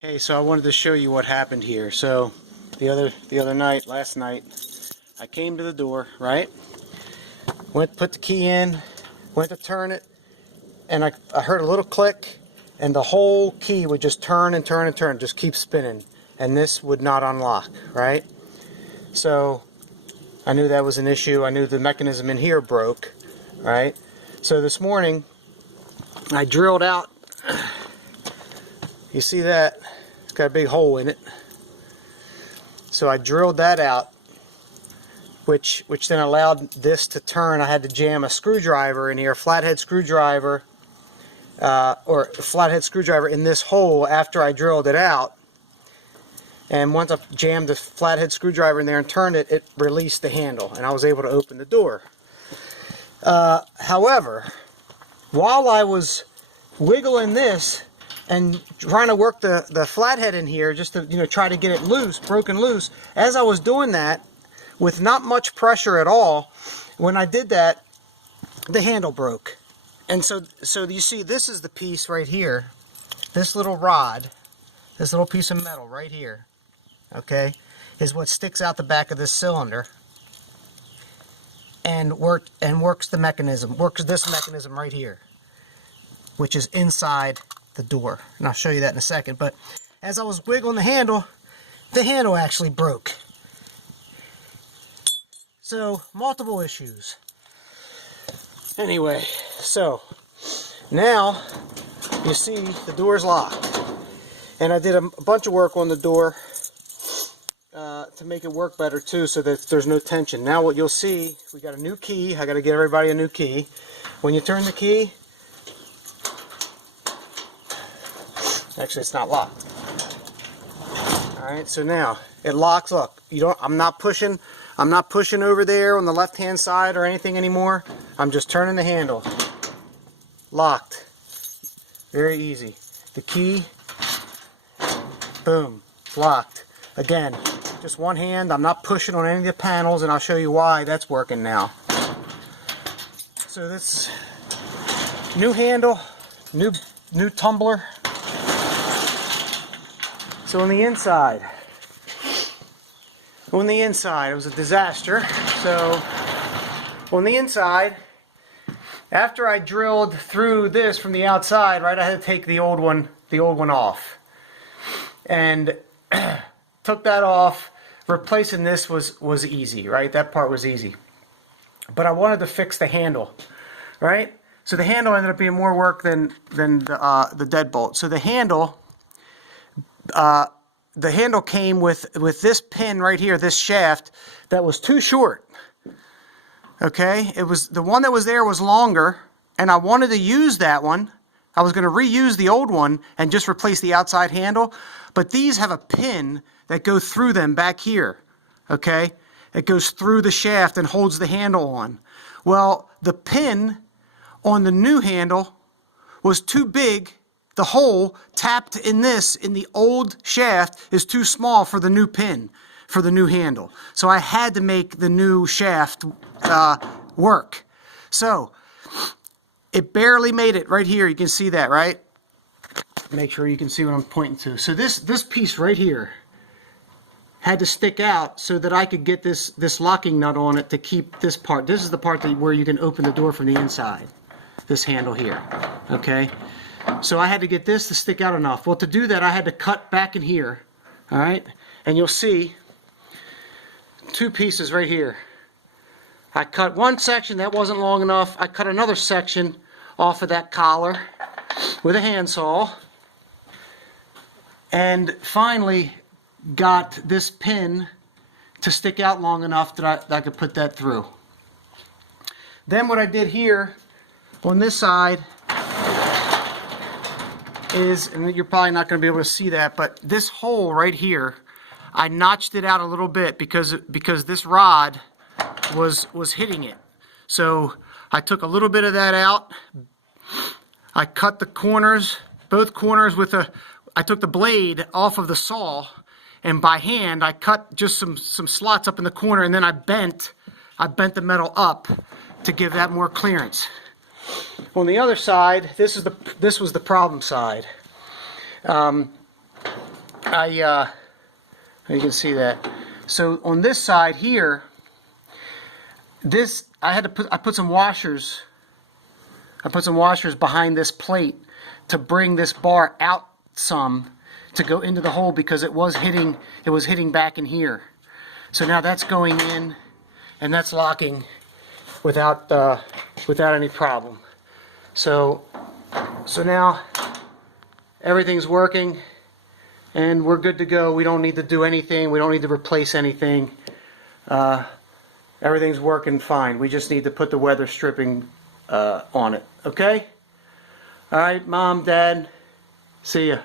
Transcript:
Hey, so I wanted to show you what happened here. So last night, I came to the door, right? Put the key in, went to turn it, and I heard a little click, and the whole key would just turn and turn and turn, just keep spinning, and this would not unlock, right? So I knew that was an issue. I knew the mechanism in here broke, right? So this morning, I drilled out. You see that? It's got a big hole in it. So I drilled that out, which then allowed this to turn. I had to jam a screwdriver in here, flathead screwdriver in this hole after I drilled it out. And once I jammed the flathead screwdriver in there and turned it, it released the handle, and I was able to open the door. However, while I was wiggling this and trying to work the flathead in here, just to try to get it loose, broken loose, as I was doing that, with not much pressure at all, when I did that, the handle broke. And so you see, this is the piece right here, this little rod, this little piece of metal right here, okay, is what sticks out the back of this cylinder and works this mechanism right here, which is inside the door. And I'll show you that in a second. But as I was wiggling the handle actually broke. So, multiple issues. Anyway, so now you see the door's locked. And I did a bunch of work on the door to make it work better too, so that there's no tension. Now what you'll see, we got a new key. I got to get everybody a new key. When you turn the key, actually it's not locked. Alright, so now it locks. Look, I'm not pushing over there on the left hand side or anything anymore. I'm just turning the handle. Locked. Very easy. The key, boom, locked. Again, just one hand. I'm not pushing on any of the panels, and I'll show you why that's working now. So this new handle, new tumbler. So on the inside, it was a disaster. So on the inside, after I drilled through this from the outside, right, I had to take the old one off, and took that off. Replacing this was easy, right? That part was easy. But I wanted to fix the handle, right? So the handle ended up being more work than the deadbolt. So the handle came with this pin right here, this shaft, that was too short. Okay, it was the one that was there was longer, and I wanted to use that one. I was going to reuse the old one and just replace the outside handle, but these have a pin that goes through them back here. Okay, it goes through the shaft and holds the handle on. Well, the pin on the new handle was too big. The hole tapped in the old shaft is too small for the new pin, for the new handle. So I had to make the new shaft work. So it barely made it right here. You can see that, right? Make sure you can see what I'm pointing to. So this piece right here had to stick out so that I could get this locking nut on it to keep this part. This is the part where you can open the door from the inside. This handle here, okay? So I had to get this to stick out enough. Well, to do that, I had to cut back in here, all right? And you'll see two pieces right here. I cut one section that wasn't long enough. I cut another section off of that collar with a handsaw, and finally got this pin to stick out long enough that I could put that through. Then what I did here on this side is, and you're probably not going to be able to see that, but this hole right here, I notched it out a little bit because this rod was hitting it. So I took a little bit of that out. I cut the corners, both corners I took the blade off of the saw, and by hand I cut just some slots up in the corner, and then I bent the metal up to give that more clearance. On the other side, this was the problem side. you can see that. So on this side here, I put some washers. I put some washers behind this plate to bring this bar out some to go into the hole because it was hitting back in here. So now that's going in and that's locking without any problem. So now everything's working and we're good to go. We don't need to do anything. We don't need to replace anything. Everything's working fine. We just need to put the weather stripping on it. Okay? All right, Mom, Dad, see ya.